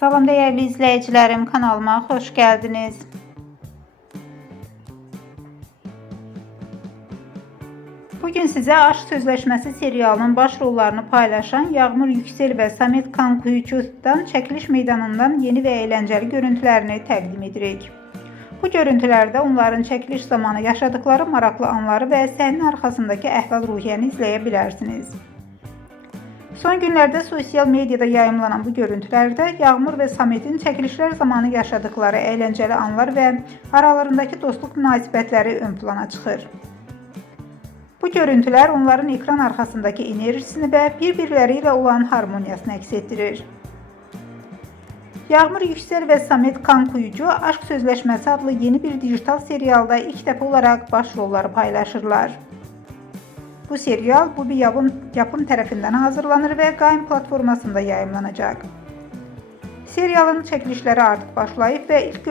Salam değerli izleyicilerim, kanalıma hoş geldiniz. Bugün size Aşk Sözleşmesi serialının başrollarını paylaşan Yağmur Yüksel ve Samet Kankuyucu'dan çekiliş meydanından yeni ve eğlenceli görüntülerini təqdim edirik. Bu görüntülerde onların çekiliş zamanı yaşadıkları maraqlı anları ve sahnenin arkasındaki əhval-ruhiyyəni izleyebilirsiniz. Son günlerde sosyal medyada yayımlanan bu görüntülerde Yağmur ve Samet'in çekilişler zamanı yaşadıkları eğlenceli anlar ve aralarındaki dostluk münasibətləri ön plana çıxır. Bu görüntüler onların ekran arkasındaki enerjisini ve birbirleriyle olan harmoniyasını əks etdirir. Yağmur Yüksel ve Samet Kankuyucu Aşk Sözleşmesi adlı yeni bir dijital serialda ilk defa olarak başrolları paylaşırlar. Bu serial bir yapım tarafından hazırlanır ve Gaim platformasında yayımlanacak. Serialın çekilişleri artık başlayıp ve ilk